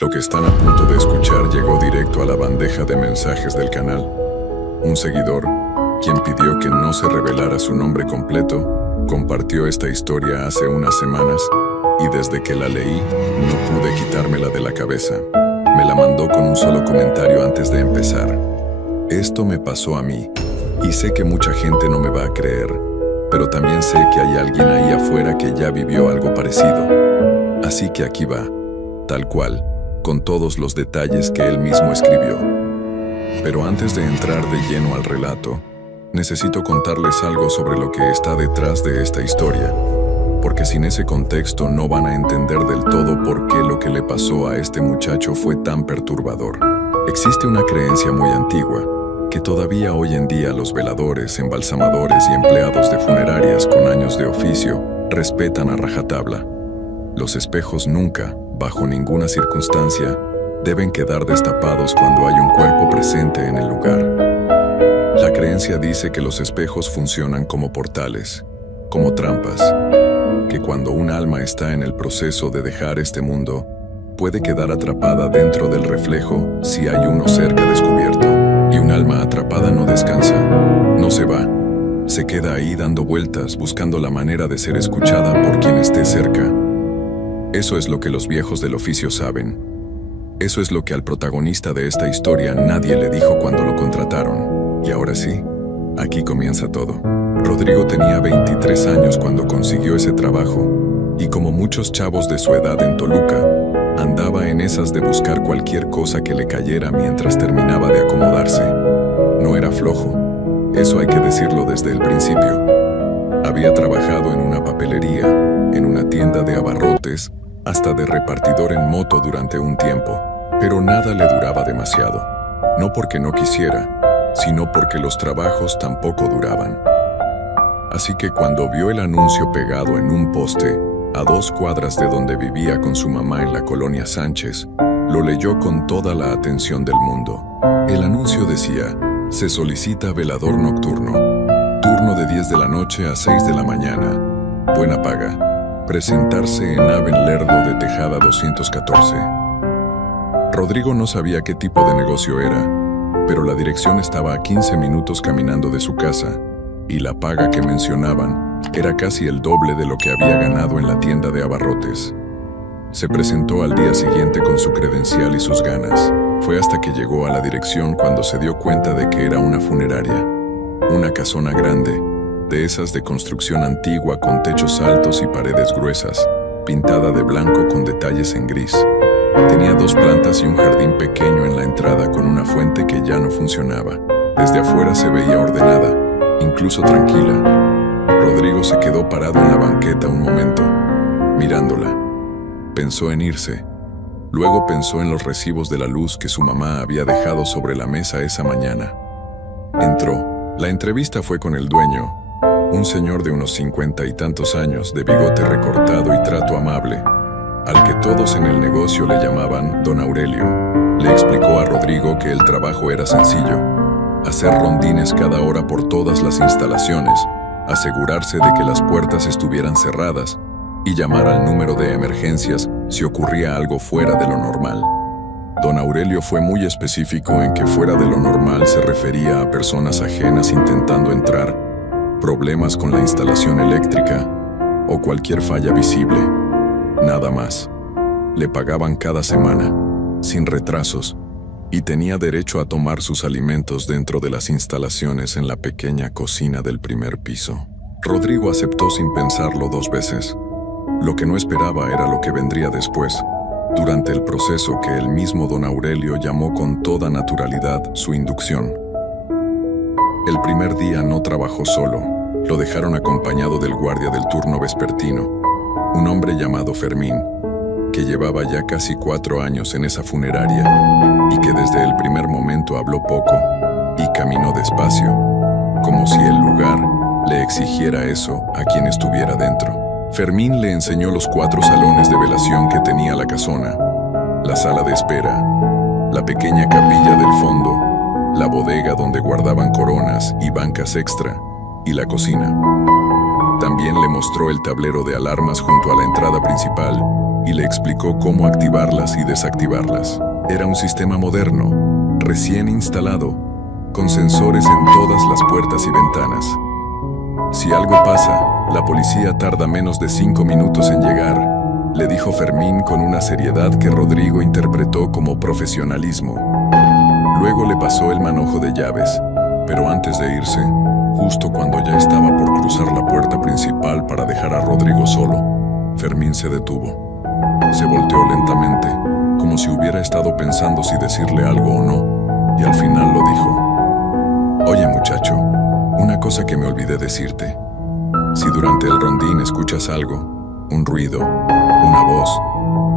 Lo que están a punto de escuchar llegó directo a la bandeja de mensajes del canal. Un seguidor, quien pidió que no se revelara su nombre completo, compartió esta historia hace unas semanas y desde que la leí no pude quitármela de la cabeza. Me la mandó con un solo comentario antes de empezar. Esto me pasó a mí y sé que mucha gente no me va a creer, pero también sé que hay alguien ahí afuera que ya vivió algo parecido. Así que aquí va, tal cual, con todos los detalles que él mismo escribió. Pero antes de entrar de lleno al relato, necesito contarles algo sobre lo que está detrás de esta historia, porque sin ese contexto no van a entender del todo por qué lo que le pasó a este muchacho fue tan perturbador. Existe una creencia muy antigua, que todavía hoy en día los veladores, embalsamadores y empleados de funerarias con años de oficio respetan a rajatabla. Los espejos nunca, bajo ninguna circunstancia, deben quedar destapados cuando hay un cuerpo presente en el lugar. La creencia dice que los espejos funcionan como portales, como trampas, que cuando un alma está en el proceso de dejar este mundo, puede quedar atrapada dentro del reflejo si hay uno cerca descubierto. Y un alma atrapada no descansa, no se va, se queda ahí dando vueltas buscando la manera de ser escuchada por quien esté cerca. Eso es lo que los viejos del oficio saben. Eso es lo que al protagonista de esta historia nadie le dijo cuando lo contrataron. Y ahora sí, aquí comienza todo. Rodrigo tenía 23 años cuando consiguió ese trabajo, y como muchos chavos de su edad en Toluca, andaba en esas de buscar cualquier cosa que le cayera mientras terminaba de acomodarse. No era flojo, eso hay que decirlo desde el principio. Había trabajado en una papelería, en una tienda de abarrotes, hasta de repartidor en moto durante un tiempo, pero nada le duraba demasiado. No porque no quisiera, sino porque los trabajos tampoco duraban. Así que cuando vio el anuncio pegado en un poste, a 2 cuadras de donde vivía con su mamá en la colonia Sánchez, lo leyó con toda la atención del mundo. El anuncio decía: se solicita velador nocturno, turno de 10 de la noche a 6 de la mañana, buena paga, presentarse en Aven Lerdo de Tejada 214. Rodrigo no sabía qué tipo de negocio era, pero la dirección estaba a 15 minutos caminando de su casa, y la paga que mencionaban era casi el doble de lo que había ganado en la tienda de abarrotes. Se presentó al día siguiente con su credencial y sus ganas. Fue hasta que llegó a la dirección cuando se dio cuenta de que era una funeraria. Una casona grande, de esas de construcción antigua con techos altos y paredes gruesas, pintada de blanco con detalles en gris. Tenía 2 plantas y un jardín pequeño en la entrada con una fuente que ya no funcionaba. Desde afuera se veía ordenada, incluso tranquila. Rodrigo se quedó parado en la banqueta un momento, mirándola. Pensó en irse. Luego pensó en los recibos de la luz que su mamá había dejado sobre la mesa esa mañana. Entró. La entrevista fue con el dueño, un señor de unos 50 y tantos años, de bigote recortado y trato amable, al que todos en el negocio le llamaban Don Aurelio. Le explicó a Rodrigo que el trabajo era sencillo: hacer rondines cada hora por todas las instalaciones, asegurarse de que las puertas estuvieran cerradas y llamar al número de emergencias si ocurría algo fuera de lo normal. Don Aurelio fue muy específico en que fuera de lo normal se refería a personas ajenas intentando entrar, problemas con la instalación eléctrica o cualquier falla visible. Nada más. Le pagaban cada semana, sin retrasos, y tenía derecho a tomar sus alimentos dentro de las instalaciones en la pequeña cocina del primer piso. Rodrigo aceptó sin pensarlo 2 veces. Lo que no esperaba era lo que vendría después, durante el proceso que el mismo Don Aurelio llamó con toda naturalidad su inducción. El primer día no trabajó solo, lo dejaron acompañado del guardia del turno vespertino, un hombre llamado Fermín, que llevaba ya casi 4 años en esa funeraria y que desde el primer momento habló poco y caminó despacio, como si el lugar le exigiera eso a quien estuviera dentro. Fermín le enseñó los 4 salones de velación que tenía la casona: la sala de espera, la pequeña capilla del fondo, la bodega donde guardaban coronas y bancas extra, y la cocina. También le mostró el tablero de alarmas junto a la entrada principal y le explicó cómo activarlas y desactivarlas. Era un sistema moderno, recién instalado, con sensores en todas las puertas y ventanas. Si algo pasa, la policía tarda menos de 5 minutos en llegar, le dijo Fermín con una seriedad que Rodrigo interpretó como profesionalismo. Luego le pasó el manojo de llaves, pero antes de irse, justo cuando ya estaba por cruzar la puerta principal para dejar a Rodrigo solo, Fermín se detuvo. Se volteó lentamente, como si hubiera estado pensando si decirle algo o no, y al final lo dijo. Oye muchacho, una cosa que me olvidé decirte. Si durante el rondín escuchas algo, un ruido, una voz,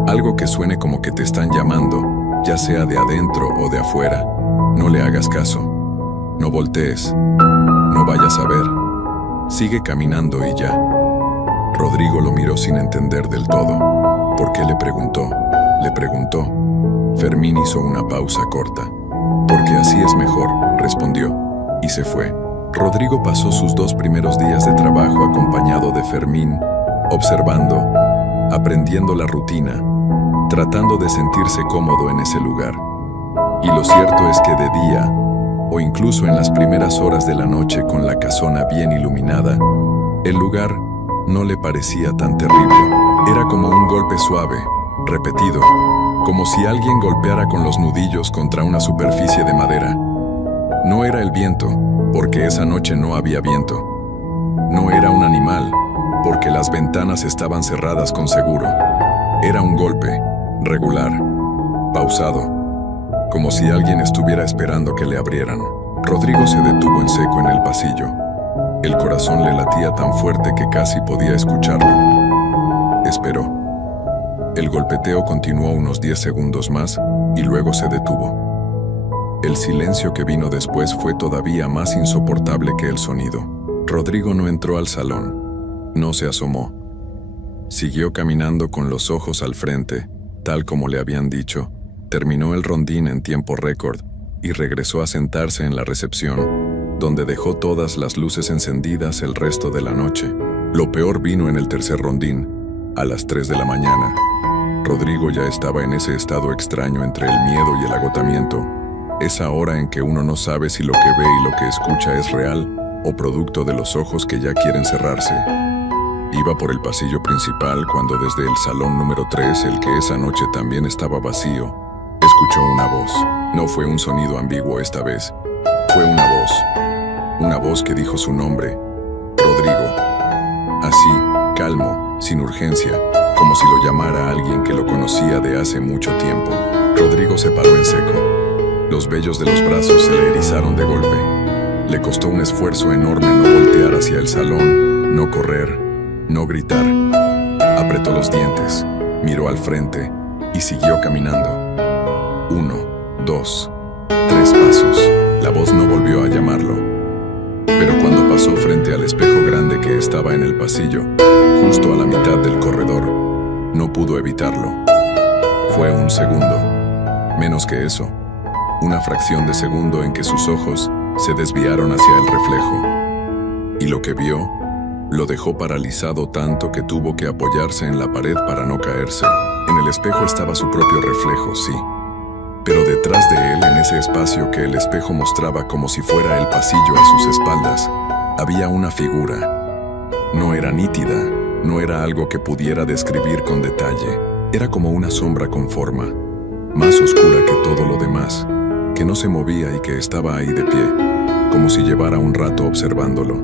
algo que suene como que te están llamando, ya sea de adentro o de afuera, no le hagas caso. No voltees, no vayas a ver. Sigue caminando y ya. Rodrigo lo miró sin entender del todo. ¿Por qué le preguntó? Le preguntó. Fermín hizo una pausa corta. Porque así es mejor, respondió, y se fue. Rodrigo pasó sus 2 primeros días de trabajo acompañado de Fermín, observando, aprendiendo la rutina, tratando de sentirse cómodo en ese lugar. Y lo cierto es que de día, o incluso en las primeras horas de la noche con la casona bien iluminada, el lugar no le parecía tan terrible. Era como un golpe suave, repetido, como si alguien golpeara con los nudillos contra una superficie de madera. No era el viento, porque esa noche no había viento. No era un animal, porque las ventanas estaban cerradas con seguro. Era un golpe, regular, pausado, como si alguien estuviera esperando que le abrieran. Rodrigo se detuvo en seco en el pasillo. El corazón le latía tan fuerte que casi podía escucharlo. Esperó. El golpeteo continuó unos 10 segundos más y luego se detuvo. El silencio que vino después fue todavía más insoportable que el sonido. Rodrigo no entró al salón. No se asomó. Siguió caminando con los ojos al frente, tal como le habían dicho. Terminó el rondín en tiempo récord y regresó a sentarse en la recepción, donde dejó todas las luces encendidas el resto de la noche. Lo peor vino en el tercer rondín, a las 3 de la mañana. Rodrigo ya estaba en ese estado extraño entre el miedo y el agotamiento. Esa hora en que uno no sabe si lo que ve y lo que escucha es real o producto de los ojos que ya quieren cerrarse. Iba por el pasillo principal cuando desde el salón número 3, el que esa noche también estaba vacío, escuchó una voz. No fue un sonido ambiguo esta vez. Fue una voz. Una voz que dijo su nombre. Rodrigo. Así, calmo, sin urgencia, como si lo llamara alguien que lo conocía de hace mucho tiempo. Rodrigo se paró en seco. Los vellos de los brazos se le erizaron de golpe. Le costó un esfuerzo enorme no voltear hacia el salón, no correr, no gritar. Apretó los dientes, miró al frente y siguió caminando. 1, 2, 3 pasos. La voz no volvió a llamarlo. Pero cuando pasó frente al espejo grande que estaba en el pasillo, justo a la mitad del corredor, no pudo evitarlo. Fue un segundo. Menos que eso. Una fracción de segundo en que sus ojos se desviaron hacia el reflejo. Y lo que vio lo dejó paralizado tanto que tuvo que apoyarse en la pared para no caerse. En el espejo estaba su propio reflejo, sí. Pero detrás de él, en ese espacio que el espejo mostraba como si fuera el pasillo a sus espaldas, había una figura. No era nítida, no era algo que pudiera describir con detalle. Era como una sombra con forma, más oscura que todo lo demás, que no se movía y que estaba ahí de pie, como si llevara un rato observándolo.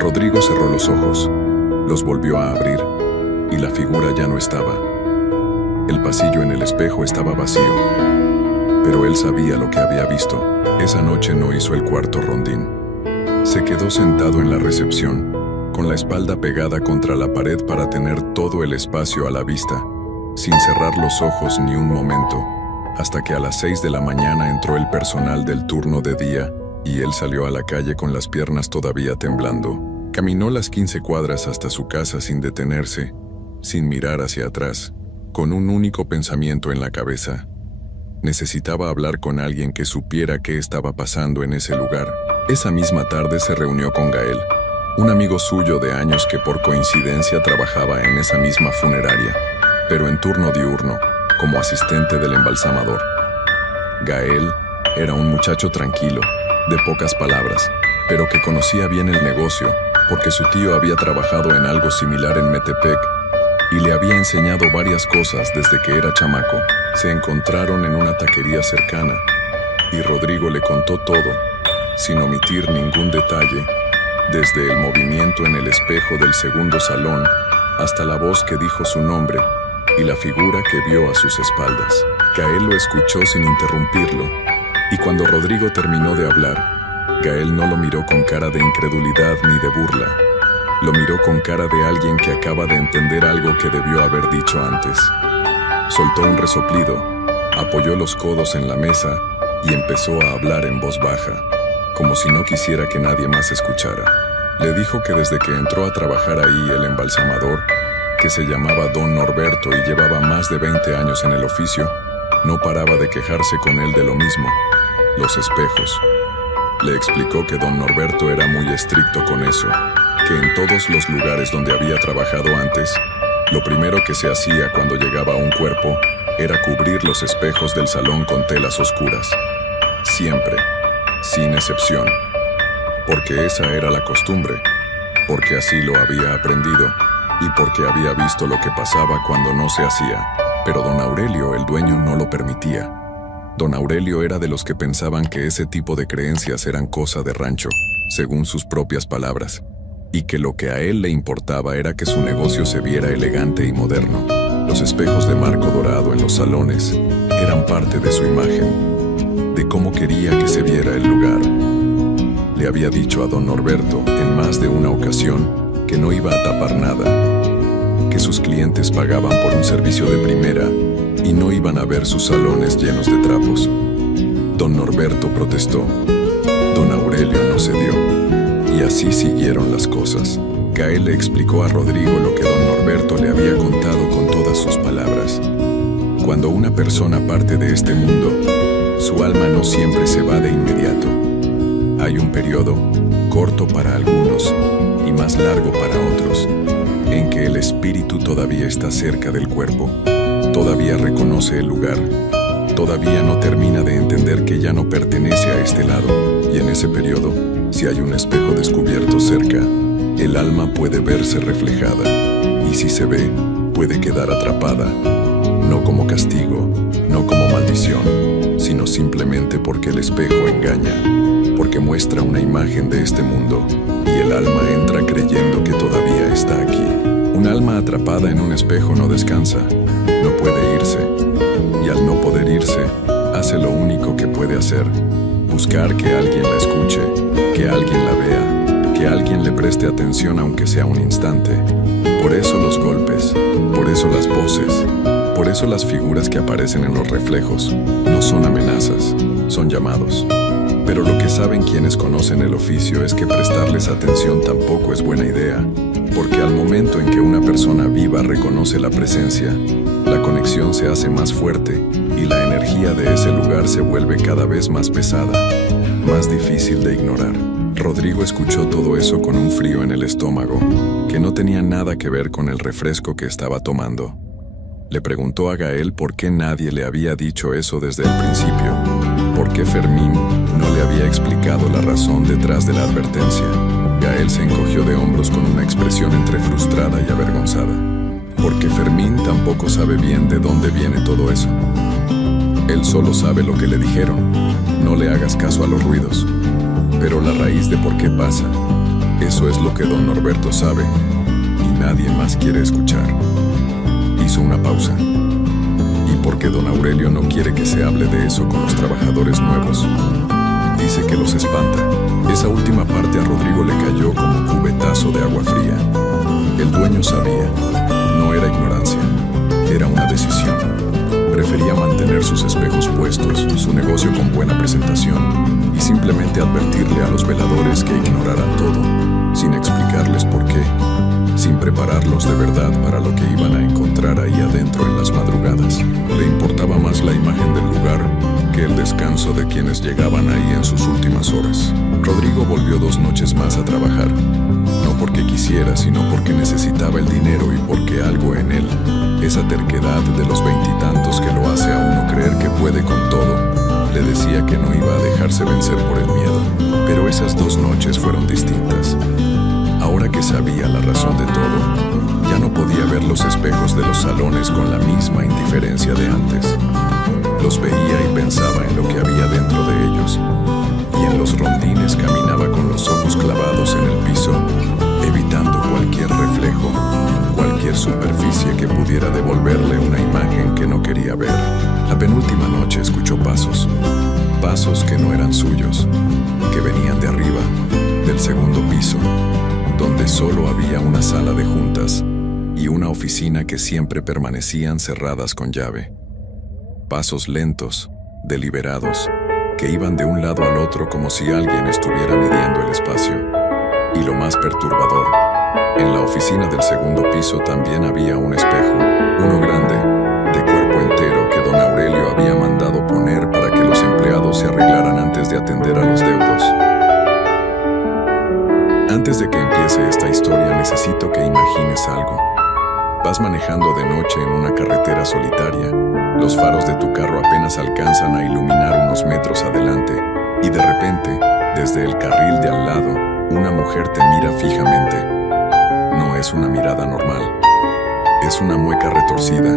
Rodrigo cerró los ojos, los volvió a abrir, y la figura ya no estaba. El pasillo en el espejo estaba vacío, pero él sabía lo que había visto. Esa noche no hizo el cuarto rondín. Se quedó sentado en la recepción, con la espalda pegada contra la pared para tener todo el espacio a la vista, sin cerrar los ojos ni un momento, hasta que a las 6 de la mañana entró el personal del turno de día y él salió a la calle con las piernas todavía temblando. Caminó las 15 cuadras hasta su casa sin detenerse, sin mirar hacia atrás, con un único pensamiento en la cabeza. Necesitaba hablar con alguien que supiera qué estaba pasando en ese lugar. Esa misma tarde se reunió con Gael, un amigo suyo de años que por coincidencia trabajaba en esa misma funeraria. pero en turno diurno, como asistente del embalsamador. Gael era un muchacho tranquilo, de pocas palabras, pero que conocía bien el negocio, porque su tío había trabajado en algo similar en Metepec y le había enseñado varias cosas desde que era chamaco. Se encontraron en una taquería cercana y Rodrigo le contó todo, sin omitir ningún detalle, desde el movimiento en el espejo del segundo salón hasta la voz que dijo su nombre y la figura que vio a sus espaldas. Gael lo escuchó sin interrumpirlo, y cuando Rodrigo terminó de hablar, Gael no lo miró con cara de incredulidad ni de burla. Lo miró con cara de alguien que acaba de entender algo que debió haber dicho antes. Soltó un resoplido, apoyó los codos en la mesa y empezó a hablar en voz baja, como si no quisiera que nadie más escuchara. Le dijo que desde que entró a trabajar ahí el embalsamador, que se llamaba Don Norberto y llevaba más de 20 años en el oficio, no paraba de quejarse con él de lo mismo, los espejos. Le explicó que Don Norberto era muy estricto con eso, que en todos los lugares donde había trabajado antes, lo primero que se hacía cuando llegaba un cuerpo era cubrir los espejos del salón con telas oscuras. Siempre, sin excepción. Porque esa era la costumbre, porque así lo había aprendido y porque había visto lo que pasaba cuando no se hacía. Pero don Aurelio, el dueño, no lo permitía. Don Aurelio era de los que pensaban que ese tipo de creencias eran cosa de rancho, según sus propias palabras, y que lo que a él le importaba era que su negocio se viera elegante y moderno. Los espejos de marco dorado en los salones eran parte de su imagen, de cómo quería que se viera el lugar. Le había dicho a don Norberto en más de una ocasión que no iba a tapar nada, que sus clientes pagaban por un servicio de primera y no iban a ver sus salones llenos de trapos. Don Norberto protestó. Don Aurelio no cedió. Y así siguieron las cosas. Gael le explicó a Rodrigo lo que don Norberto le había contado con todas sus palabras. Cuando una persona parte de este mundo, su alma no siempre se va de inmediato. Hay un periodo, corto para algunos y más largo para otros, en que el espíritu todavía está cerca del cuerpo, todavía reconoce el lugar, todavía no termina de entender que ya no pertenece a este lado, y en ese periodo, si hay un espejo descubierto cerca, el alma puede verse reflejada, y si se ve, puede quedar atrapada, no como castigo, no como maldición, sino simplemente porque el espejo engaña, porque muestra una imagen de este mundo, y el alma entra creyendo que todavía está aquí. Un alma atrapada en un espejo no descansa, no puede irse, y al no poder irse, hace lo único que puede hacer, buscar que alguien la escuche, que alguien la vea, que alguien le preste atención aunque sea un instante. Por eso los golpes, por eso las voces, por eso las figuras que aparecen en los reflejos, no son amenazas, son llamados. Pero lo que saben quienes conocen el oficio es que prestarles atención tampoco es buena idea, porque al momento en que una persona viva reconoce la presencia, la conexión se hace más fuerte y la energía de ese lugar se vuelve cada vez más pesada, más difícil de ignorar. Rodrigo escuchó todo eso con un frío en el estómago, que no tenía nada que ver con el refresco que estaba tomando. Le preguntó a Gael por qué nadie le había dicho eso desde el principio, por qué Fermín no le había explicado la razón detrás de la advertencia. Gael se encogió de hombros con una expresión entre frustrada y avergonzada. Porque Fermín tampoco sabe bien de dónde viene todo eso. Él solo sabe lo que le dijeron. No le hagas caso a los ruidos. Pero la raíz de por qué pasa, eso es lo que don Norberto sabe y nadie más quiere escuchar. Hizo una pausa. Y porque don Aurelio no quiere que se hable de eso con los trabajadores nuevos. Dice que los espanta. Esa última parte a Rodrigo le cayó como cubetazo de agua fría. El dueño sabía. No era ignorancia. Era una decisión. Prefería mantener sus espejos puestos, su negocio con buena presentación, y simplemente advertirle a los veladores que ignoraran todo, sin explicarles por qué, sin prepararlos de verdad para lo que iban a encontrar ahí adentro en las madrugadas. Le importaba más la imagen del lugar que el descanso de quienes llegaban ahí en sus últimas horas. Rodrigo volvió 2 noches más a trabajar. No porque quisiera, sino porque necesitaba el dinero y porque algo en él, esa terquedad de los veintitantos que lo hace a uno creer que puede con todo, le decía que no iba a dejarse vencer por el miedo. Pero esas 2 noches fueron distintas. Ahora que sabía la razón de todo, ya no podía ver los espejos de los salones con la misma indiferencia de antes. Los veía y pensaba en lo que había dentro de ellos, y en los rondines caminaba con los ojos clavados en el piso, evitando cualquier reflejo, cualquier superficie que pudiera devolverle una imagen que no quería ver. La penúltima noche escuchó pasos, pasos que no eran suyos, que venían de arriba, del segundo piso, donde solo había una sala de juntas y una oficina que siempre permanecían cerradas con llave. Pasos lentos, deliberados, que iban de un lado al otro como si alguien estuviera midiendo el espacio. Y lo más perturbador, en la oficina del segundo piso también había un espejo, uno grande, de cuerpo entero, que don Aurelio había mandado poner para que los empleados se arreglaran antes de atender a los deudos. Antes de que empiece esta historia, necesito que imagines algo. Vas manejando de noche en una carretera solitaria. Los faros de tu carro apenas alcanzan a iluminar unos metros adelante, y de repente, desde el carril de al lado, una mujer te mira fijamente. No es una mirada normal. Es una mueca retorcida,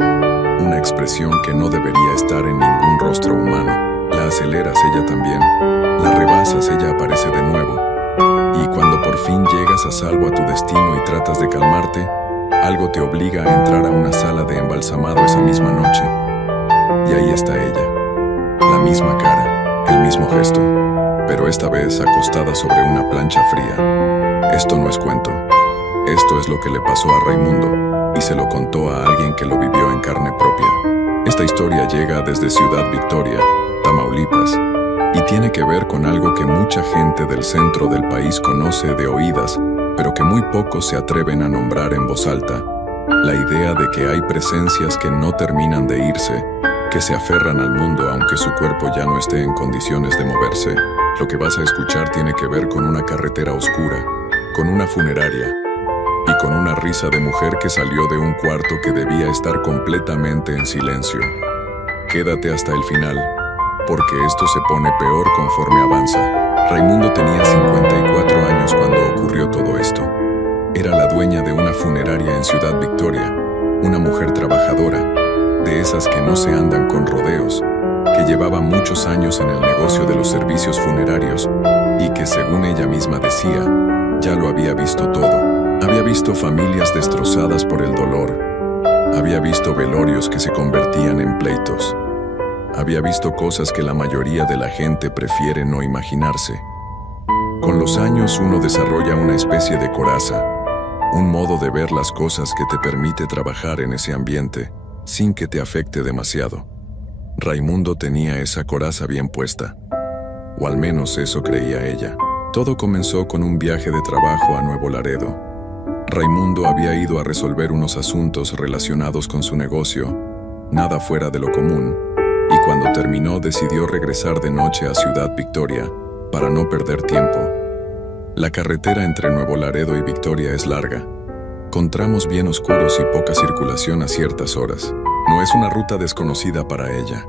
una expresión que no debería estar en ningún rostro humano. La aceleras, ella también. La rebasas, ella aparece de nuevo. Y cuando por fin llegas a salvo a tu destino y tratas de calmarte, algo te obliga a entrar a una sala de embalsamado esa misma noche. Y ahí está ella. La misma cara, el mismo gesto, pero esta vez acostada sobre una plancha fría. Esto no es cuento. Esto es lo que le pasó a Raimundo, y se lo contó a alguien que lo vivió en carne propia. Esta historia llega desde Ciudad Victoria, Tamaulipas, y tiene que ver con algo que mucha gente del centro del país conoce de oídas, pero que muy pocos se atreven a nombrar en voz alta. La idea de que hay presencias que no terminan de irse, que se aferran al mundo aunque su cuerpo ya no esté en condiciones de moverse. Lo que vas a escuchar tiene que ver con una carretera oscura, con una funeraria, y con una risa de mujer que salió de un cuarto que debía estar completamente en silencio. Quédate hasta el final, porque esto se pone peor conforme avanza. Raimundo tenía 54 años cuando ocurrió todo esto. Era la dueña de una funeraria en Ciudad Victoria, una mujer trabajadora, de esas que no se andan con rodeos, que llevaba muchos años en el negocio de los servicios funerarios y que, según ella misma decía, ya lo había visto todo. Había visto familias destrozadas por el dolor. Había visto velorios que se convertían en pleitos. Había visto cosas que la mayoría de la gente prefiere no imaginarse. Con los años uno desarrolla una especie de coraza, un modo de ver las cosas que te permite trabajar en ese ambiente sin que te afecte demasiado. Raimundo tenía esa coraza bien puesta, o al menos eso creía ella. Todo comenzó con un viaje de trabajo a Nuevo Laredo. Raimundo había ido a resolver unos asuntos relacionados con su negocio, nada fuera de lo común, y cuando terminó decidió regresar de noche a Ciudad Victoria para no perder tiempo. La carretera entre Nuevo Laredo y Victoria es larga, con tramos bien oscuros y poca circulación a ciertas horas. No es una ruta desconocida para ella.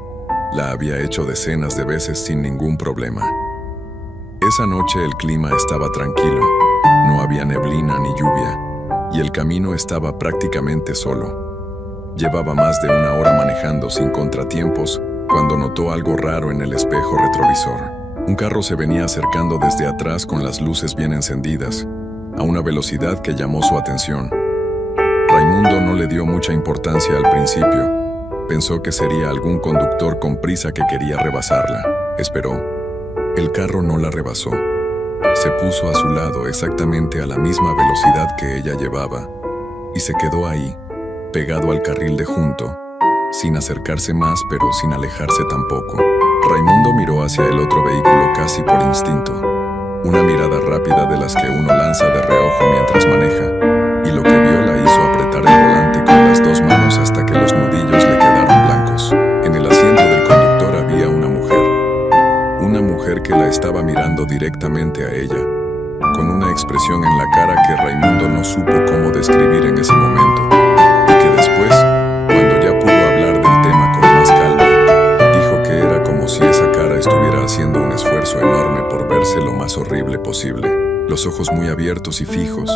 La había hecho decenas de veces sin ningún problema. Esa noche el clima estaba tranquilo, no había neblina ni lluvia, y el camino estaba prácticamente solo. Llevaba más de una hora manejando sin contratiempos cuando notó algo raro en el espejo retrovisor. Un carro se venía acercando desde atrás con las luces bien encendidas, a una velocidad que llamó su atención. Raimundo no le dio mucha importancia al principio. Pensó que sería algún conductor con prisa que quería rebasarla. Esperó. El carro no la rebasó. Se puso a su lado exactamente a la misma velocidad que ella llevaba, y se quedó ahí, pegado al carril de junto, sin acercarse más pero sin alejarse tampoco. Raimundo miró hacia el otro vehículo casi por instinto, una mirada rápida de las que uno lanza de reojo mientras maneja, y lo que vio la hizo apretar el volante con las 2 manos hasta que los nudillos le quedaron blancos. En el asiento del conductor había una mujer que la estaba mirando directamente a ella, con una expresión en la cara que Raimundo no supo cómo describir en ese momento, y que después, cuando ya pudo hablar del tema con más calma, dijo que era como si esa cara estuviera haciendo un esfuerzo enorme por verse lo más horrible posible, los ojos muy abiertos y fijos,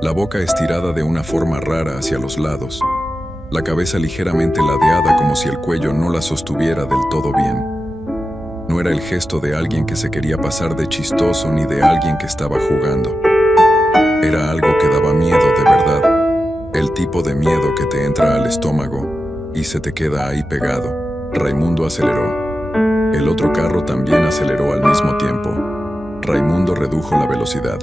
la boca estirada de una forma rara hacia los lados, la cabeza ligeramente ladeada como si el cuello no la sostuviera del todo bien. No era el gesto de alguien que se quería pasar de chistoso ni de alguien que estaba jugando. Era algo que daba miedo de verdad, el tipo de miedo que te entra al estómago y se te queda ahí pegado. Raimundo aceleró. El otro carro también aceleró al mismo tiempo. Raimundo redujo la velocidad.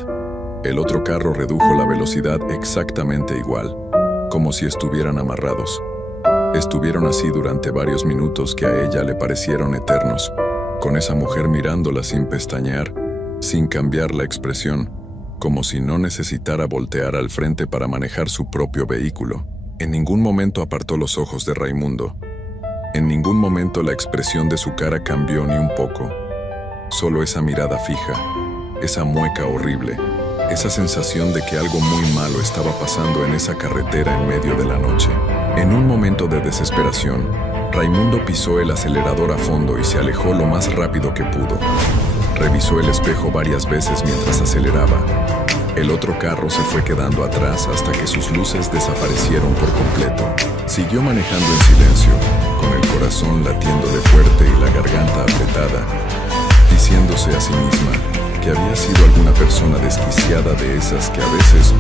El otro carro redujo la velocidad exactamente igual, como si estuvieran amarrados. Estuvieron así durante varios minutos que a ella le parecieron eternos, con esa mujer mirándola sin pestañear, sin cambiar la expresión, como si no necesitara voltear al frente para manejar su propio vehículo. En ningún momento apartó los ojos de Raimundo. En ningún momento la expresión de su cara cambió ni un poco. Solo esa mirada fija, esa mueca horrible, esa sensación de que algo muy malo estaba pasando en esa carretera en medio de la noche. En un momento de desesperación, Raimundo pisó el acelerador a fondo y se alejó lo más rápido que pudo. Revisó el espejo varias veces mientras aceleraba. El otro carro se fue quedando atrás hasta que sus luces desaparecieron por completo. Siguió manejando en silencio, con el corazón latiéndole fuerte y la garganta apretada, diciéndose a sí misma que había sido alguna persona desquiciada de esas que a veces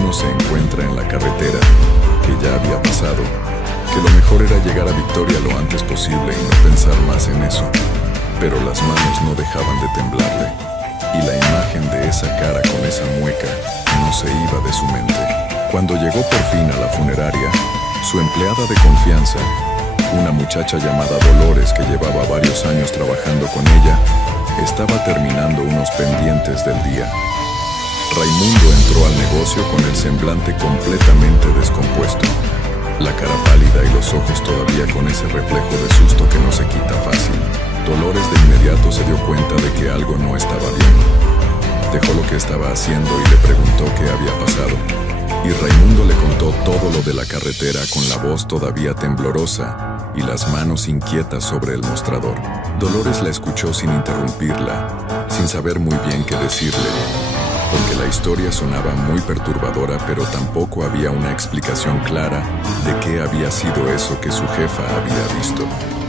uno se encuentra en la carretera, que ya había pasado, que lo mejor era llegar a Victoria lo antes posible y no pensar más en eso. Pero las manos no dejaban de temblarle, y la imagen de esa cara con esa mueca no se iba de su mente. Cuando llegó por fin a la funeraria, su empleada de confianza, una muchacha llamada Dolores que llevaba varios años trabajando con ella, estaba terminando unos pendientes del día. Raimundo entró al negocio con el semblante completamente descompuesto, la cara pálida y los ojos todavía con ese reflejo de susto que no se quita fácil. Dolores de inmediato se dio cuenta de que algo no estaba bien. Dejó lo que estaba haciendo y le preguntó qué había pasado. Y Raimundo le contó todo lo de la carretera con la voz todavía temblorosa y las manos inquietas sobre el mostrador. Dolores la escuchó sin interrumpirla, sin saber muy bien qué decirle, porque la historia sonaba muy perturbadora, pero tampoco había una explicación clara de qué había sido eso que su jefa había visto.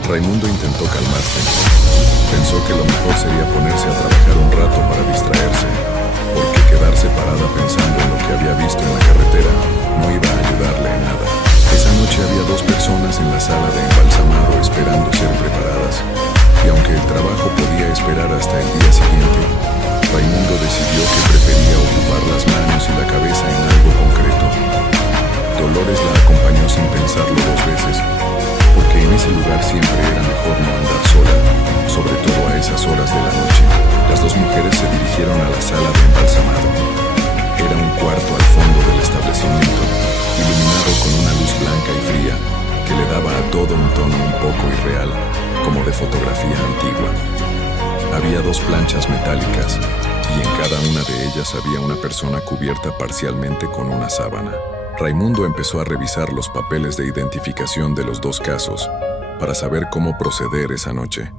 Raimundo intentó calmarse. Pensó que lo mejor sería ponerse a trabajar un rato para distraerse, porque quedarse parada pensando en lo que había visto en la carretera no iba a ayudarle en nada. Esa noche había 2 personas en la sala de embalsamado esperando ser preparadas, y aunque el trabajo podía esperar hasta el día siguiente, Raimundo decidió que prefería ocupar las manos y la cabeza en algo concreto. Dolores la acompañó sin pensarlo 2 veces, porque en ese lugar siempre era mejor no andar sola, sobre todo a esas horas de la noche. Las 2 mujeres se dirigieron a la sala de embalsamado. Era un cuarto al fondo del establecimiento, iluminado con una luz blanca y fría, que le daba a todo un tono un poco irreal, como de fotografía antigua. Había 2 planchas metálicas, y en cada una de ellas había una persona cubierta parcialmente con una sábana. Raimundo empezó a revisar los papeles de identificación de los 2 casos para saber cómo proceder esa noche.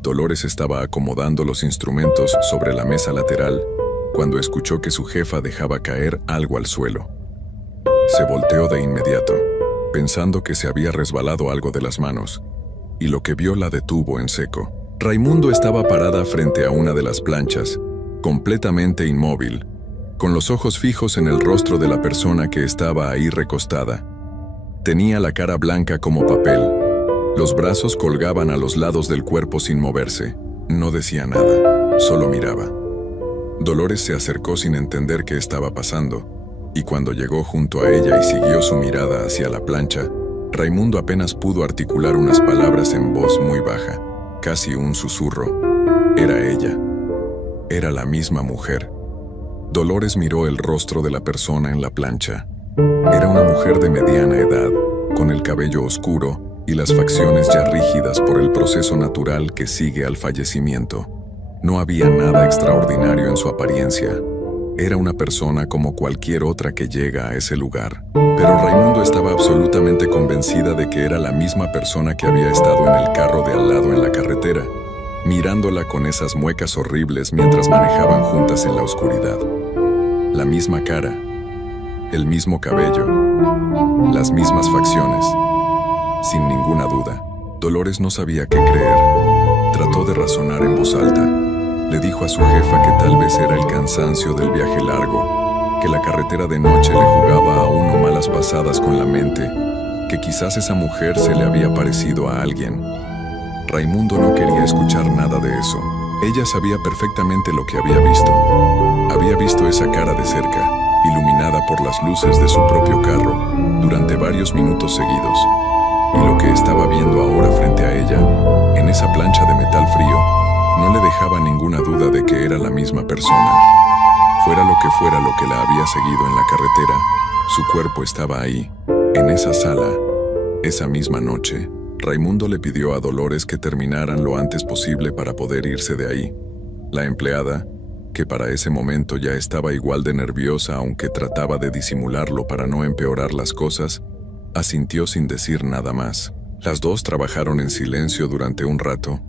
Dolores estaba acomodando los instrumentos sobre la mesa lateral cuando escuchó que su jefa dejaba caer algo al suelo. Se volteó de inmediato, pensando que se había resbalado algo de las manos, y lo que vio la detuvo en seco. Raimundo estaba parada frente a una de las planchas, completamente inmóvil, con los ojos fijos en el rostro de la persona que estaba ahí recostada. Tenía la cara blanca como papel. Los brazos colgaban a los lados del cuerpo sin moverse. No decía nada, solo miraba. Dolores se acercó sin entender qué estaba pasando, y cuando llegó junto a ella y siguió su mirada hacia la plancha, Raimundo apenas pudo articular unas palabras en voz muy baja, casi un susurro. Era ella. Era la misma mujer. Dolores miró el rostro de la persona en la plancha. Era una mujer de mediana edad, con el cabello oscuro y las facciones ya rígidas por el proceso natural que sigue al fallecimiento. No había nada extraordinario en su apariencia. Era una persona como cualquier otra que llega a ese lugar. Pero Raimundo estaba absolutamente convencida de que era la misma persona que había estado en el carro de al lado en la carretera, mirándola con esas muecas horribles mientras manejaban juntas en la oscuridad. La misma cara, el mismo cabello, las mismas facciones. Sin ninguna duda, Dolores no sabía qué creer. Trató de razonar en voz alta. Le dijo a su jefa que tal vez era el cansancio del viaje largo, que la carretera de noche le jugaba a uno malas pasadas con la mente, que quizás esa mujer se le había parecido a alguien. Raimundo no quería escuchar nada de eso. Ella sabía perfectamente lo que había visto. Había visto esa cara de cerca, iluminada por las luces de su propio carro, durante varios minutos seguidos. Y lo que estaba viendo ahora frente a ella, en esa plancha de metal frío, no le dejaba ninguna duda de que era la misma persona. Fuera lo que la había seguido en la carretera, su cuerpo estaba ahí, en esa sala. Esa misma noche, Raimundo le pidió a Dolores que terminaran lo antes posible para poder irse de ahí. La empleada, que para ese momento ya estaba igual de nerviosa aunque trataba de disimularlo para no empeorar las cosas, asintió sin decir nada más. Las dos trabajaron en silencio durante un rato,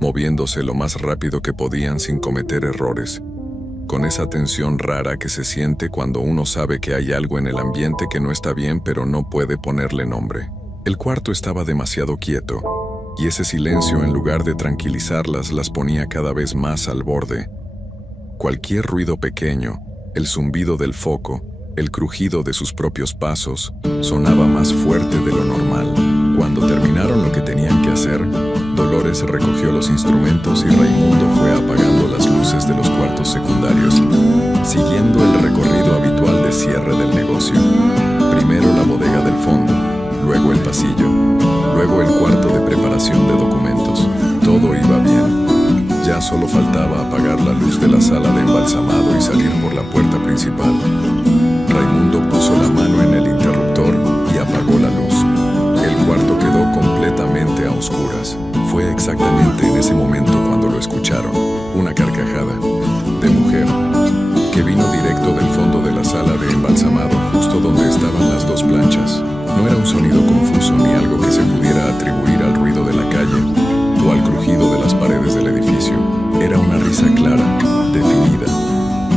moviéndose lo más rápido que podían sin cometer errores, con esa tensión rara que se siente cuando uno sabe que hay algo en el ambiente que no está bien pero no puede ponerle nombre. El cuarto estaba demasiado quieto, y ese silencio, en lugar de tranquilizarlas, las ponía cada vez más al borde. Cualquier ruido pequeño, el zumbido del foco, el crujido de sus propios pasos, sonaba más fuerte de lo normal. Cuando terminaron lo que tenían que hacer, Dolores recogió los instrumentos y Raimundo fue apagando las luces de los cuartos secundarios, siguiendo el recorrido habitual de cierre del negocio. Primero la bodega del fondo, luego el pasillo, luego el cuarto de preparación de documentos. Todo iba bien. Ya solo faltaba apagar la luz de la sala de embalsamado y salir por la puerta principal. Raimundo puso la mano en el interruptor y apagó la luz. El cuarto quedó completamente a oscuras. Fue exactamente en ese momento cuando lo escucharon. Una carcajada de mujer que vino directo del fondo de la sala de embalsamado, justo donde estaban las dos planchas. No era un sonido confuso ni algo que se pudiera atribuir al ruido de la calle o al crujido de las paredes del edificio. Era una risa clara, definida,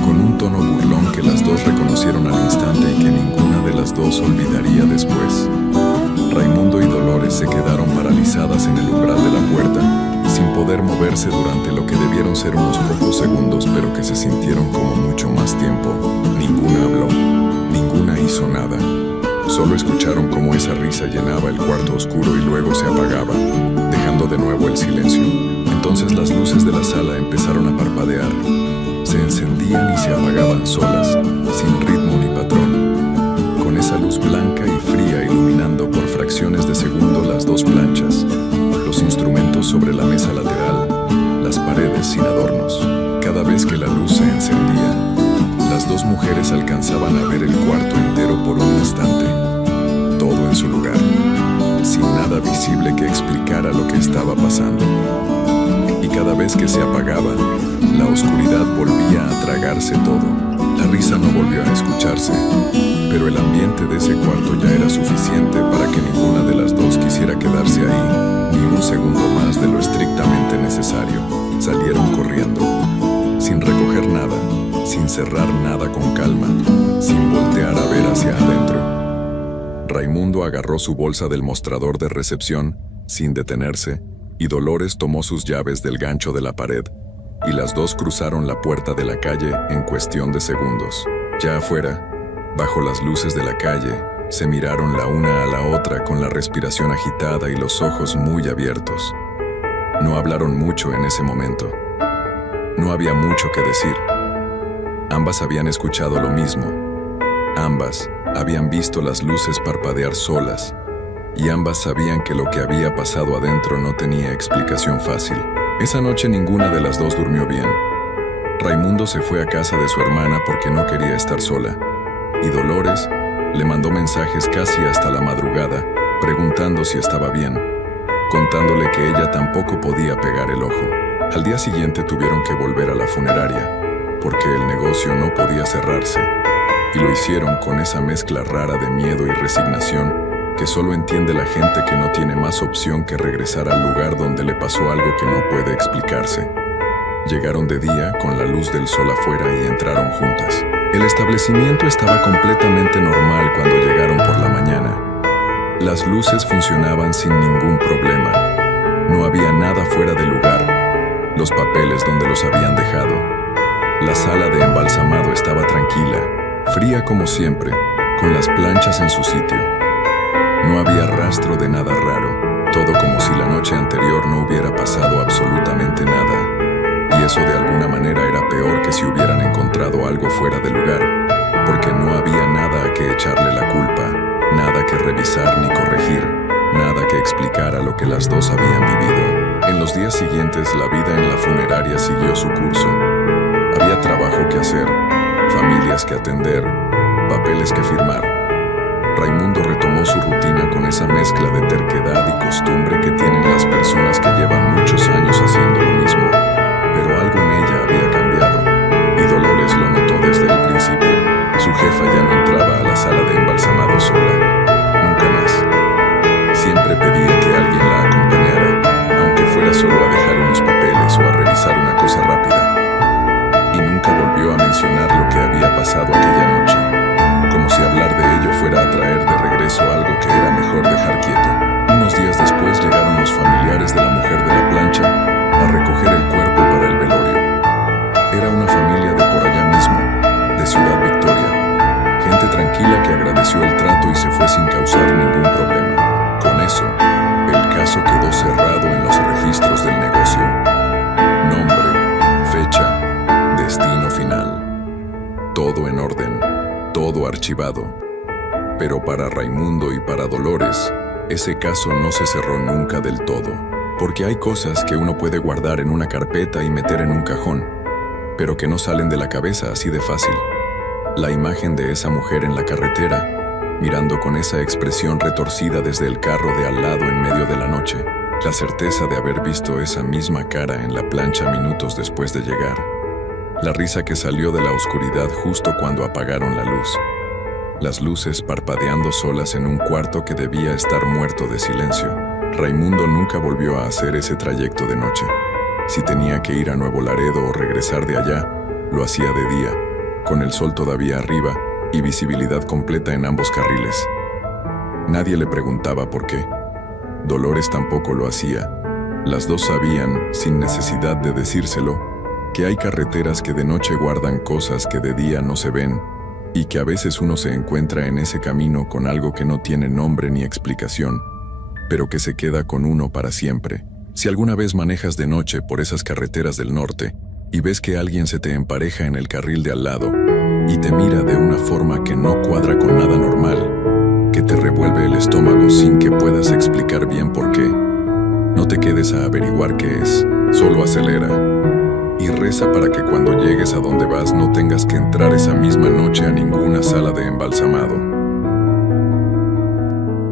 con un tono burlón que las dos reconocieron al instante y que ninguna de las dos olvidaría después. Raimundo y Dolores se quedaron paralizadas en el umbral de la puerta, sin poder moverse durante lo que debieron ser unos pocos segundos, pero que se sintieron como mucho más tiempo. Ninguna habló, ninguna hizo nada. Solo escucharon cómo esa risa llenaba el cuarto oscuro y luego se apagaba, dejando de nuevo el silencio. Entonces las luces de la sala empezaron a parpadear. Se encendían y se apagaban solas, sin ritmo ni patrón. Con esa luz blanca y fría iluminando por fracciones de segundo las dos planchas, los instrumentos sobre la mesa lateral, las paredes sin adornos. Cada vez que la luz se encendía, las dos mujeres alcanzaban a ver el cuarto entero por un instante, todo en su lugar, sin nada visible que explicara lo que estaba pasando. Y cada vez que se apagaba, la oscuridad volvía a tragarse todo. La risa no volvió a escucharse, pero el ambiente de ese cuarto ya era suficiente para que ninguna de las dos quisiera quedarse ahí, ni un segundo más de lo estrictamente necesario. Salieron corriendo, sin recoger nada, sin cerrar nada con calma, sin voltear a ver hacia adentro. Raimundo agarró su bolsa del mostrador de recepción, sin detenerse, y Dolores tomó sus llaves del gancho de la pared, y las dos cruzaron la puerta de la calle en cuestión de segundos. Ya afuera, bajo las luces de la calle, se miraron la una a la otra con la respiración agitada y los ojos muy abiertos. No hablaron mucho en ese momento. No había mucho que decir. Ambas habían escuchado lo mismo. Ambas habían visto las luces parpadear solas, y ambas sabían que lo que había pasado adentro no tenía explicación fácil. Esa noche ninguna de las dos durmió bien. Raimundo se fue a casa de su hermana porque no quería estar sola, y Dolores le mandó mensajes casi hasta la madrugada, preguntando si estaba bien, contándole que ella tampoco podía pegar el ojo. Al día siguiente tuvieron que volver a la funeraria, porque el negocio no podía cerrarse, y lo hicieron con esa mezcla rara de miedo y resignación que solo entiende la gente que no tiene más opción que regresar al lugar donde le pasó algo que no puede explicarse. Llegaron de día con la luz del sol afuera y entraron juntas. El establecimiento estaba completamente normal cuando llegaron por la mañana. Las luces funcionaban sin ningún problema. No había nada fuera de lugar. Los papeles donde los habían dejado. La sala de embalsamado estaba tranquila, fría como siempre, con las planchas en su sitio. No había rastro de nada raro, todo como si la noche anterior no hubiera pasado absolutamente nada. Y eso de alguna manera era peor que si hubieran encontrado algo fuera de lugar, porque no había nada a que echarle la culpa, nada que revisar ni corregir, nada que explicara lo que las dos habían vivido. En los días siguientes, la vida en la funeraria siguió su curso. Había trabajo que hacer, familias que atender, papeles que firmar. Raimundo retomó su rutina con esa mezcla de terquedad y costumbre que tienen las personas que llevan muchos años haciendo lo mismo. Pero algo en ella había cambiado, y Dolores lo notó desde el principio. Su jefa ya no entraba a la sala de embalsamado sola, nunca más. Siempre pedía que alguien la acompañara, aunque fuera solo a dejar unos papeles o a revisar una cosa rápida. Y nunca volvió a mencionar lo que había pasado aquella noche, como si hablar de ello fuera a traer de regreso algo que era mejor dejar quieto. Unos días después llegaron los familiares de la mujer de la plancha a recoger el cuerpo para el velorio. Era una familia de por allá mismo, de Ciudad Victoria, gente tranquila que agradeció el trato y se fue sin causar ningún problema. Con eso, el caso quedó cerrado en los registros del negocio. Nombre, fecha, destino final. Todo en orden, todo archivado. Pero para Raimundo y para Dolores, ese caso no se cerró nunca del todo, porque hay cosas que uno puede guardar en una carpeta y meter en un cajón, pero que no salen de la cabeza así de fácil. La imagen de esa mujer en la carretera, mirando con esa expresión retorcida desde el carro de al lado en medio de la noche, la certeza de haber visto esa misma cara en la plancha minutos después de llegar, la risa que salió de la oscuridad justo cuando apagaron la luz, las luces parpadeando solas en un cuarto que debía estar muerto de silencio. Raimundo nunca volvió a hacer ese trayecto de noche. Si tenía que ir a Nuevo Laredo o regresar de allá, lo hacía de día, con el sol todavía arriba y visibilidad completa en ambos carriles. Nadie le preguntaba por qué. Dolores tampoco lo hacía. Las dos sabían, sin necesidad de decírselo, que hay carreteras que de noche guardan cosas que de día no se ven, y que a veces uno se encuentra en ese camino con algo que no tiene nombre ni explicación, pero que se queda con uno para siempre. Si alguna vez manejas de noche por esas carreteras del norte y ves que alguien se te empareja en el carril de al lado y te mira de una forma que no cuadra con nada normal, que te revuelve el estómago sin que puedas explicar bien por qué, no te quedes a averiguar qué es, solo acelera y reza para que cuando llegues a donde vas no tengas que entrar esa misma noche a ninguna sala de embalsamado.